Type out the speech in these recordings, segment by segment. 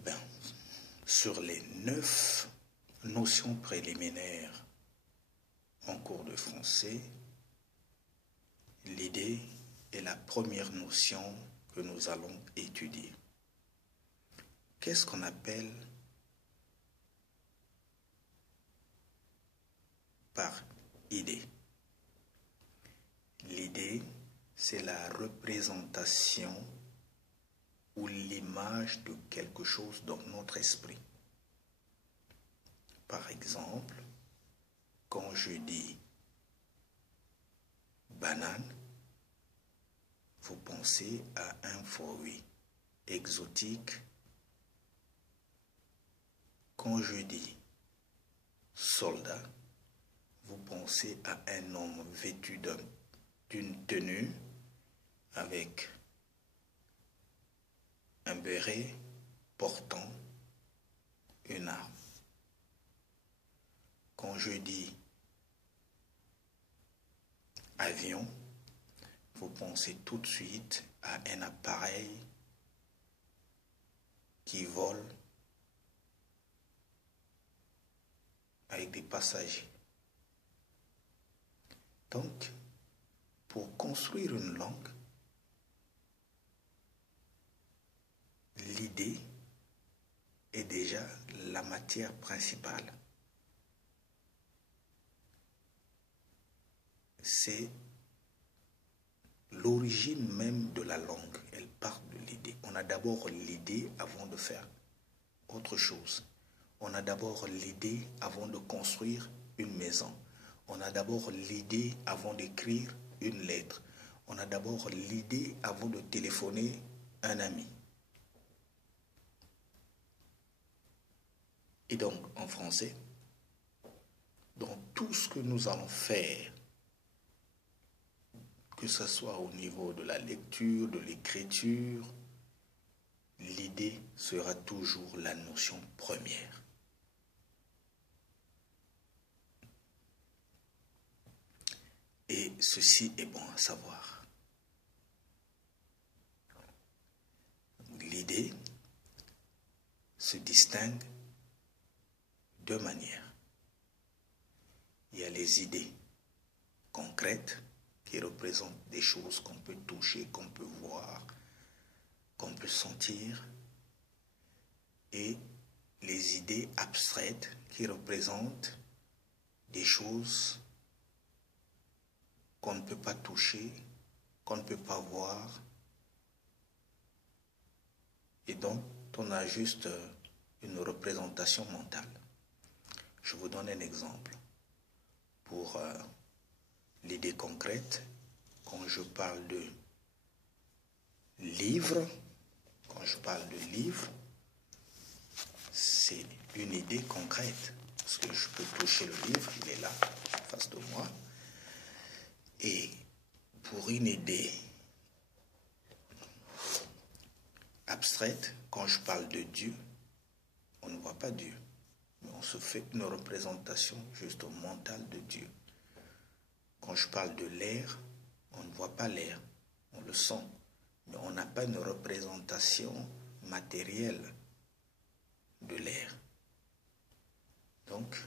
Eh bien, sur les 9 notions préliminaires en cours de français, l'idée est la première notion que nous allons étudier. Qu'est-ce qu'on appelle par idée? L'idée, c'est la représentation ou l'image de quelque chose dans notre esprit. Par exemple, quand je dis banane, vous pensez à un fruit exotique. Quand je dis soldat, vous pensez à un homme vêtu d'une tenue avec un béret portant une arme. Quand je dis avion, vous pensez tout de suite à un appareil qui vole avec des passagers. Donc, pour construire une langue, l'idée est déjà la matière principale. C'est l'origine même de la langue. Elle part de l'idée. On a d'abord l'idée avant de faire autre chose. On a d'abord l'idée avant de construire une maison. On a d'abord l'idée avant d'écrire une lettre. On a d'abord l'idée avant de téléphoner un ami. Et donc, en français, dans tout ce que nous allons faire, que ce soit au niveau de la lecture, de l'écriture, l'idée sera toujours la notion première. Et ceci est bon à savoir. L'idée se distingue de deux manières. Il y a les idées concrètes qui représentent des choses qu'on peut toucher, qu'on peut voir, qu'on peut sentir, et les idées abstraites qui représentent des choses qu'on ne peut pas toucher, qu'on ne peut pas voir, et dont on a juste une représentation mentale. Je vous donne un exemple. Pour l'idée concrète, quand je parle de livre, c'est une idée concrète. Parce que je peux toucher le livre, il est là, en face de moi. Et pour une idée abstraite, quand je parle de Dieu, on ne voit pas Dieu. Mais on se fait une représentation juste mentale de Dieu. Quand je parle de l'air, on ne voit pas l'air, on le sent. Mais on n'a pas une représentation matérielle de l'air. Donc,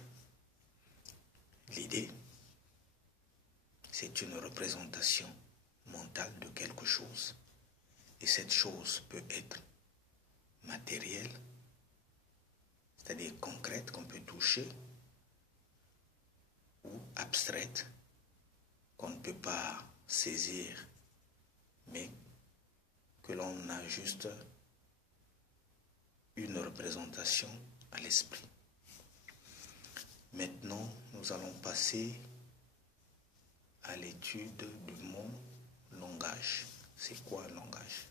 l'idée, c'est une représentation mentale de quelque chose. Et cette chose peut être matérielle, c'est-à-dire concrète, qu'on peut toucher, ou abstraite, qu'on ne peut pas saisir, mais que l'on a juste une représentation à l'esprit. Maintenant, nous allons passer à l'étude du mot langage. C'est quoi un langage?